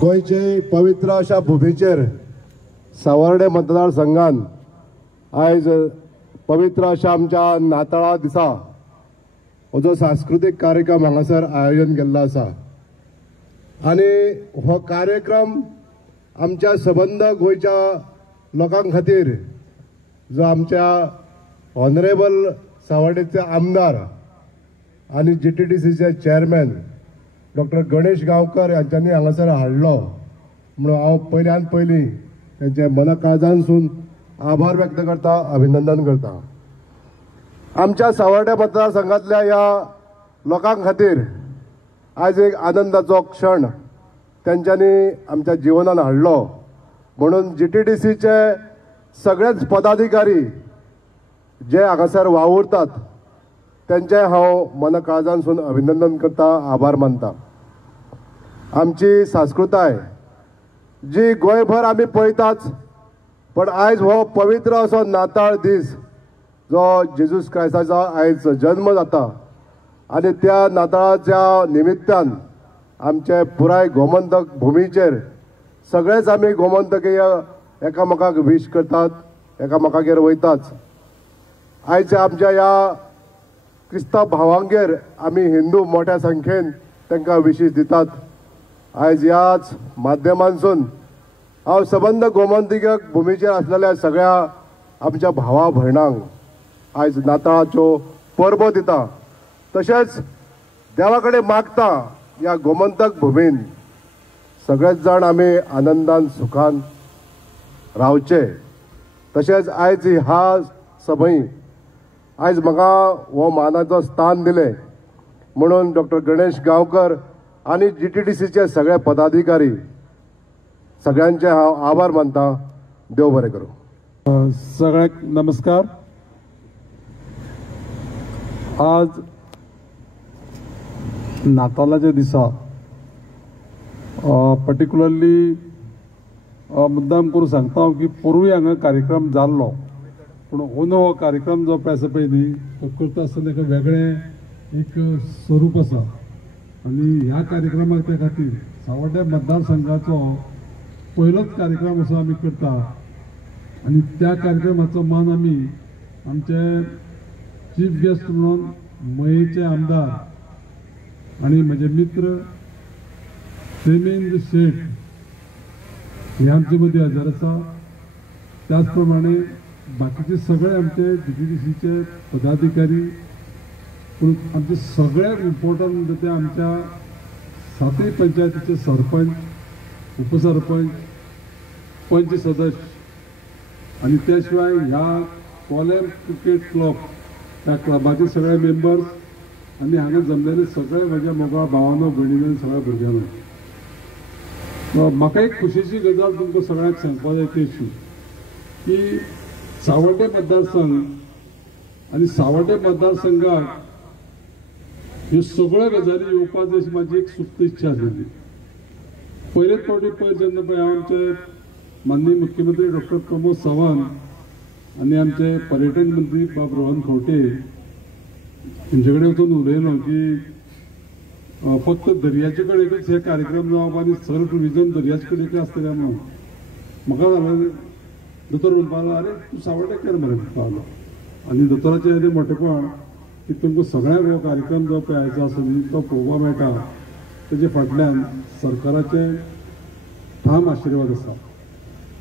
गोयचे पवित्र अशा भुमीचेर सावर्डे मतदारसंघान आयज पवित्र अशा आमच्या नाताळा दिसा हो जो सांस्कृतिक कार्यक्रम हांगासर आयोजन केल्लो आसा आनी हो कार्यक्रम आमच्या सबंद गोयच्या लोकां खातीर जो आमच्या ऑनरेबल सावर्डेचे आमदार आनी GTDCचे चेअरमॅन डॉक्टर गणेश गांवकर यांच्यांनी हांगासर हाडलो म्हणून हांव पयल्यान पयलीं त्यांचे मनकाळजानसून आभार व्यक्त करता, अभिनंदन करता। आमच्या सावर्डे मतदारसंघातल्या ह्या लोकां खातीर आज एक आनंदाचो क्षण त्यांच्यानी आमच्या जीवनान हाडलो म्हणून GTDCचे सगळेच पदाधिकारी जे हांगासर वावुरतात त्यांचे हांव मनकाळजानसून अभिनंदन करता, आभार मानता। आमची संस्कृताय जी गोंयभर आमी पळयताच, पण आयज हो पवित्र असो नाताळ दीस जो जेजूस क्रायस्ताचो आयज जन्म जाता आनी त्या नाताळाच्या निमित्तान आमचे पुराय गोमंतक भुमीचेर सगळेच आमी गोमंतकीय एकामेकाक विश करतात, एकामेकागेर वयताच। आयज आमच्या ह्या क्रिस्तांव भावांगेर आमी हिंदू मोठ्या संख्येन तांकां विशीस दितात। आयज ह्याच माध्यमांसून हांव सबंद गोमंतकीय भुमीचेर आसलेल्या सगळ्या आमच्या भावा भयणांक आयज नाताळाच्यो परबो दिता। तशेंच देवा कडेन मागता ह्या गोमंतक भुमीन सगळेच जाण आमी आनंदान सुखान रावचे। तशेंच आयज ह्या सभेक आयज म्हाका हो मानाचो स्थान दिले म्हणून डॉक्टर गणेश गांवकर आनी GTDCचे सगळे पदाधिकारी सगळ्यांचे हांव आभार मानता। देव बरें करूं। सगळ्यांक नमस्कार। आज नातालाच्या दिसा पर्टिक्युलरली मुद्दाम करून सांगता की पूर्वी हांगा कार्यक्रम जाल्लो, पूण अंदू हो कार्यक्रम जो पळय आसा पळय न्ही तो करता आसतना एका वेगळें एक स्वरूप आसा आनी ह्या कार्यक्रमाक त्या खातीर सावर्डे मतदारसंघाचो पयलोच कार्यक्रम असो आमी करता आनी त्या कार्यक्रमाचो मान आमी आमचे चीफ गेस्ट म्हणून मयेचे आमदार आनी म्हजे मित्र प्रेमेंद्र शेठ हे आमचे मदीं हजर आसा। त्याच प्रमाणे बाकीचे सगळे आमचे GTDCचे पदाधिकारी, पूण आमचे सगळ्यात इम्पॉर्टंट म्हणजे ते आमच्या 7 पंचायतीचे सरपंच, उपसरपंच, पंच सदस्य आनी त्या शिवाय ह्या कॉलेम क्रिकेट क्लब त्या क्लबाचे सगळे मेंबर्स आनी हांगा जमलेले सगळे म्हज्या मोगाळ भावांनो, भयणींनो, सगळ्या भुरग्यांनो, म्हाका एक खुशीची गजाल तुमकां सगळ्यांक सांगपाक जाय ती अशी की सावर्डे मतदारसंघ आनी सावर्डे मतदारसंघाक ह्यो सगळ्यो गजाली येवपाची अशी म्हाजी एक सुप्त इच्छा आशिल्ली। पयलेच फावटी पयर जेन्ना पळय हांव आमचे माननीय मुख्यमंत्री डॉक्टर प्रमोद सावंत आनी आमचे पर्यटन मंत्री बाब रोहन खंवटे हांचे कडेन वचून उलयलो की फक्त दर्याचे कडेनच हे कार्यक्रम जावप आनी सगळें टुरिजम दर्याचे कडेन आसतलें म्हणून म्हाका जालें दोतोर म्हणपाक लागलो, अरे तूं सावर्डेकर मरे म्हणपाक लागलो आनी दोतोराचें येदें मोठेपण की तुमकां सगळ्यांक हो कार्यक्रम जो पळय आयचो आसा न्ही तो पळोवपाक मेळटा तेजे फाटल्यान सरकाराचे ठाम आशिर्वाद आसा।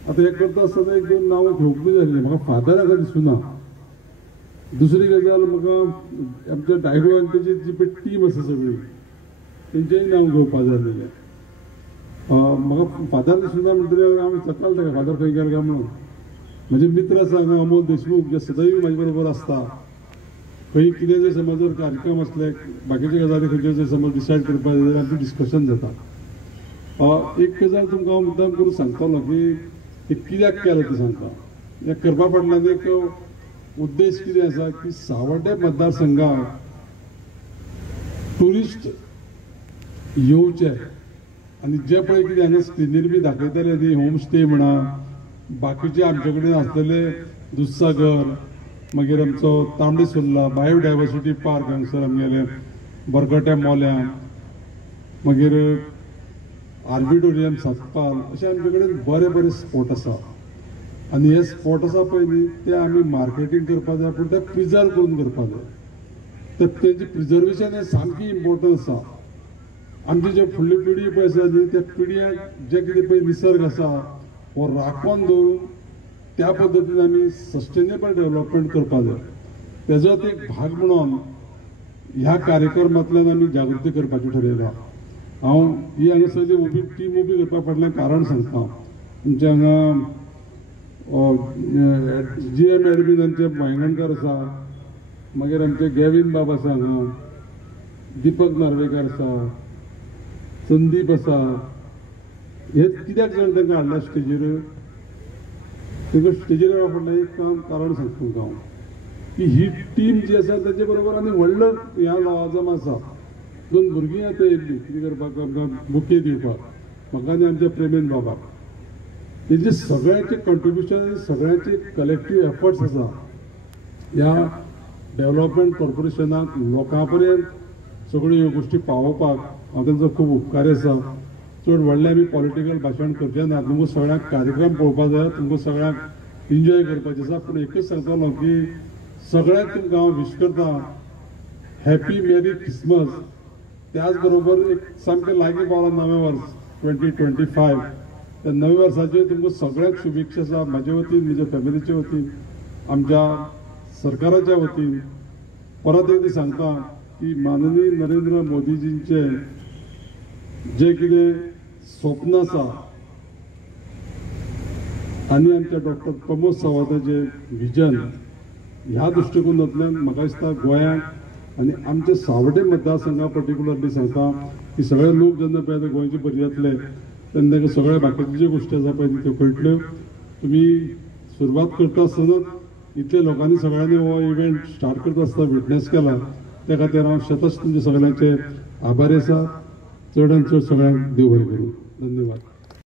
आतां हें करता आसतना एक दोन नांवां घेवंक बी जाय, म्हाका फादर हाका दिसूना। दुसरी गजाल म्हाका आमच्या डायगो आनी तेजी जी पळय टीम आसा सगळी तेंचेय नांव घेवपाक जाय आसलेलें। म्हाका फादर दिसूना म्हणटकीर हांव विचारतालो ताका फादर खंय गेलो काय म्हणून। म्हजे मित्र आसा हांगा अमोल देशमुख जे सदैव म्हाजे बरोबर आसता। खंय कितें जर समज जर कार्यक्रम असले बाकीचे गजाली खंयचे जर समज डिसायड करपाक जाय जाल्यार आमचें डिस्कशन जाता। एक गजाल तुमकां हांव मुद्दाम करून सांगतालो की हे कित्याक केलें तें सांगता। हें करपा फाटल्यान एक उद्देश कितें आसा की सावर्डे मतदारसंघाक ट्युरिस्ट येवचे आनी जे पळय कितें हांगा स्क्रिनीर बी दाखयताले न्ही होम स्टे म्हणा बाकीचे आमचे कडेन आसलेले दुधसागर मागीर आमचो तांबडी सुर्ला बायोडायवर्सिटी पार्क हांगसर आमगेले बरगट्या मोल्या मागीर आर्बिटोरियम सातपाल असे आमचे कडेन बरे बरे स्पॉट आसा आनी हे स्पॉट आसा पळय न्ही ते आमी मार्केटींग करपा जाय पूण ते प्रिजर्व करून करपा जाय तर तेंचे प्रिजर्वेशन हे सामकी इम्पॉर्टंट आसा आमची जे फुडली पिढी पळय आसा न्ही त्या पिढ्याक जे कितें पळय निसर्ग आसा हो राखून दवरून त्या पद्दतीन आमी सस्टेनेबल डेव्हलपमेंट करपा जाय तेजोच एक भाग म्हणून ह्या कार्यक्रमांतल्यान आमी जागृती करपाचें थारायलां हांव ही हांगासर उबी टीम उबी करपा फाटल्यान कारण सांगता आमचे हांगा GM एडमीन आमचे मायगणकर आसा मागीर आमचे गॅविन बाब आसा हांगा दीपक नार्वेकर आसा संदीप आसा हे कित्याक जाण तांकां हाडला स्टेजीर तांकां स्टेजीर येवपा फाटल्यान एक कारण सांगता तुमकां हांव की ही टीम जी आसा ताचे बरोबर आनी व्हडलो ह्या लवाजम आसा 2 भुरगीं आतां येयल्लीं कितें करपाक आमकां बुके दिवपाक म्हाका आनी आमच्या प्रेमेन बाबाक तेजे सगळ्यांचे कंट्रिब्युशन सगळ्यांचे कलेक्टीव एफर्ट्स आसा ह्या डेव्हलपमेंट कॉर्पोरेशनाक लोकां पर्यंत सगळ्यो ह्यो गोश्टी पावोवपाक हांव तांचो खूब उपकारी आसा चड व्हडलें आमी पॉलिटिकल भाशण करचें ना तुमकां सगळ्यांक कार्यक्रम पळोवपा जाय तुमकां सगळ्यांक एन्जॉय करपाचें आसा पूण एकच सांगतालो की सगळ्यांक तुमकां हांव विश करता हॅपी मेरी क्रिसमस त्याच बरोबर एक सामकें लागीं पावलां नवें वर्स 2025 त्या नव्या वर्साचे तुमकां सगळ्यांक शुभेच्छा आसा म्हाजे वतीन म्हज्या फॅमिलीचे वतीन आमच्या सरकाराच्या वतीन परत एकदा सांगता की माननीय नरेंद्र मोदीजींचे जे कितें स्वप्न आसा आनी आमच्या डॉक्टर प्रमोद सावंताचे विजन ह्या दृश्टिकोनांतल्यान म्हाका दिसता गोंयांक आनी आमच्या सावड्डे मतदारसंघा पर्टिक्युलरली सांगता की सगळे लोक जेन्ना पळय गोंयचे भरी जातले तेन्ना ताका सगळ्या बाकीच्यो ज्यो गोश्टी आसा पळय त्यो कळटल्यो तुमी सुरवात करता आसतनाच इतल्या लोकांनी सगळ्यांनी हो इव्हेंट स्टार्ट करता आसतना विटनेस केला त्या खातीर हांव शेतच तुमचे सगळ्यांचे आभारी आसा चडांत चड सगळ्यांक देव बरें करूं धन्यवाद.